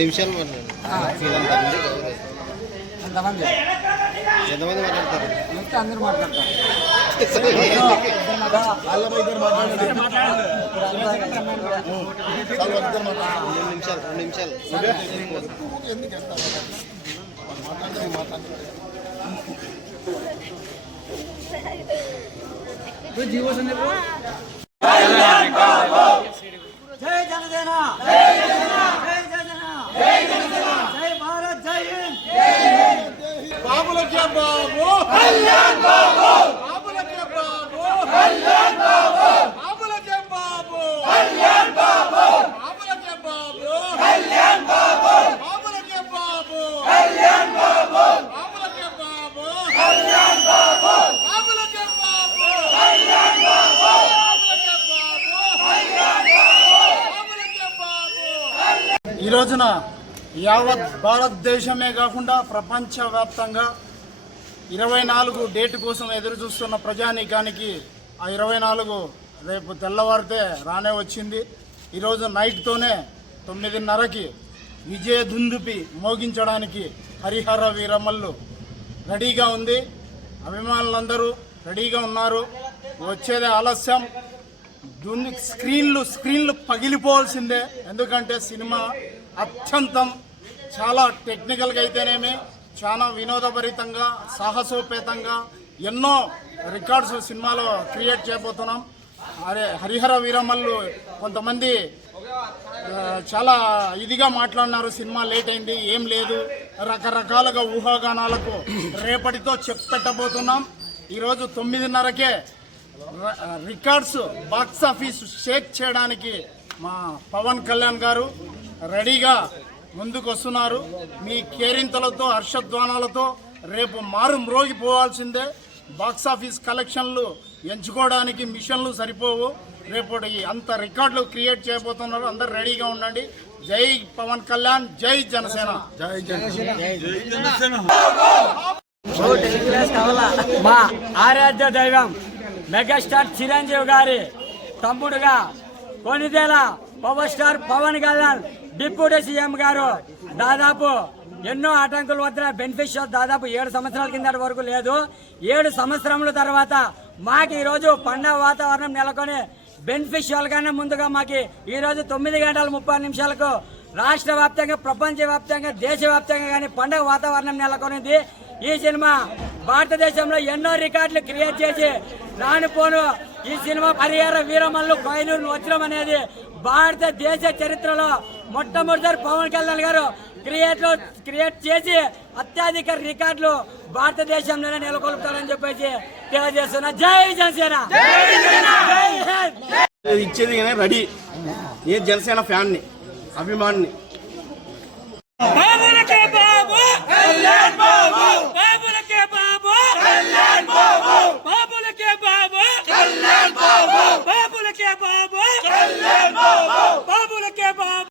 నిమిషాలు ఎంతమంది మాట్లాడతారు? అందరూ మాట్లాడతారు. 2 నిమిషాలు జీవో జై జనసేన, జై జనసేన, జై భారత్, జై హింద్. బాబులకే బాబు కళ్యాణ్ బాబు, బాబులకే బాబు కళ్యాణ్ బాబు, బాబులకే బాబు కళ్యాణ్ బాబు, బాబులకే బాబు కళ్యాణ్ బాబు, బాబులకే బాబు కళ్యాణ్ బాబు, బాబులకే బాబు కళ్యాణ్ బాబు, బాబులకే బాబు కళ్యాణ్ బాబు, బాబులకే బాబు కళ్యాణ్ బాబు, బాబులకే బాబు. ఈ రోజున యావత్ భారతదేశమే కాకుండా ప్రపంచవ్యాప్తంగా 24 డేట్ కోసం ఎదురు చూస్తున్న ప్రజానీకానికి ఆ 24 రేపు తెల్లవారితే రానే వచ్చింది. ఈరోజు నైట్తోనే 9:30కి విజయదుందుపి మోగించడానికి హరిహర వీరమల్లు రెడీగా ఉంది. అభిమానులందరూ రెడీగా ఉన్నారు. వచ్చేదే ఆలస్యం. స్క్రీన్లు పగిలిపోవాల్సిందే. ఎందుకంటే సినిమా అత్యంతం చాలా టెక్నికల్గా అయితేనేమి చాలా వినోదభరితంగా సాహసోపేతంగా ఎన్నో రికార్డ్స్ సినిమాలో క్రియేట్ చేయబోతున్నాం. అరే హరిహర వీరమల్లు కొంతమంది చాలా ఇదిగా మాట్లాడినారు, సినిమా లేట్ అయింది, ఏం లేదు, రకరకాలుగా ఊహాగానాలకు రేపటితో చెక్ పెట్టబోతున్నాం. ఈరోజు 9:30కే రికార్డ్స్ బాక్స్ ఆఫీస్ షేక్ చేయడానికి మా పవన్ కళ్యాణ్ గారు రెడీగా ముందుకు వస్తున్నారు. మీ కేరింతలతో హర్షధ్వానాలతో రేపు మారు మ్రోగిపోవాల్సిందే. బాక్సాఫీస్ కలెక్షన్లు ఎంచుకోవడానికి మిషన్లు సరిపోవు. రేపటి అంత రికార్డులు క్రియేట్ చేయబోతున్నారు. అందరు రెడీగా ఉండండి. జై పవన్ కళ్యాణ్, జై జనసేన. మా ఆరాధ్య దైవం మెగాస్టార్ చిరంజీవి గారి తమ్ముడుగా Konidela power star Pawan Kalyan deputy CM గారు దాదాపు ఎన్నో ఆటంకుల వద్ద బెనిఫిషియల్ దాదాపు 7 సంవత్సరాల కిందటి వరకు లేదు. 7 సంవత్సరముల తర్వాత మాకు ఈరోజు పండగ వాతావరణం నెలకొని బెనిఫిషియల్ గానే ముందుగా మాకు ఈరోజు 9:30 రాష్ట్ర వ్యాప్తంగా ప్రపంచవ్యాప్తంగా దేశవ్యాప్తంగా కానీ పండగ వాతావరణం నెలకొనింది. ఈ సినిమా భారతదేశంలో ఎన్నో రికార్డులు క్రియేట్ చేసి రానుపోను ఈ సినిమా హరిహర వీరమల్లు కోహినూరు వజ్రం అనేది భారతదేశ చరిత్రలో మొట్టమొదటిసారి పవన్ కళ్యాణ్ గారు క్రియేట్ చేసి అత్యధిక రికార్డులు భారతదేశంలోనే నెలకొల్పుతారని చెప్పేసి తెలియజేస్తున్నా. జై జనసేన, ఇచ్చేది రెడీ. ఏ జనసేన ఫ్యాన్ని అభిమాన్ని బాబులకే బాబు కళ్యాణ్ బాబు.